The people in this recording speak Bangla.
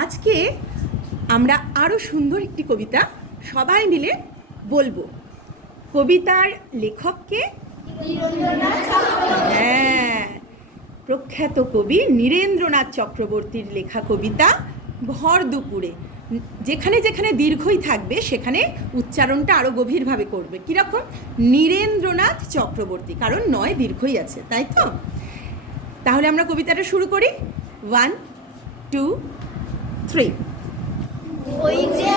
আজকে আমরা আরও সুন্দর একটি কবিতা সবাই মিলে বলবো। কবিতার লেখককে হ্যাঁ, প্রখ্যাত কবি নীরেন্দ্রনাথ চক্রবর্তীর লেখা কবিতা ভর দুপুরে। যেখানে যেখানে দীর্ঘই থাকবে সেখানে উচ্চারণটা আরও গভীরভাবে করবে। কীরকম? নীরেন্দ্রনাথ চক্রবর্তী, কারণ নয় দীর্ঘই আছে, তাই তো? তাহলে আমরা কবিতাটা শুরু করি। 1 2 3। ওই যে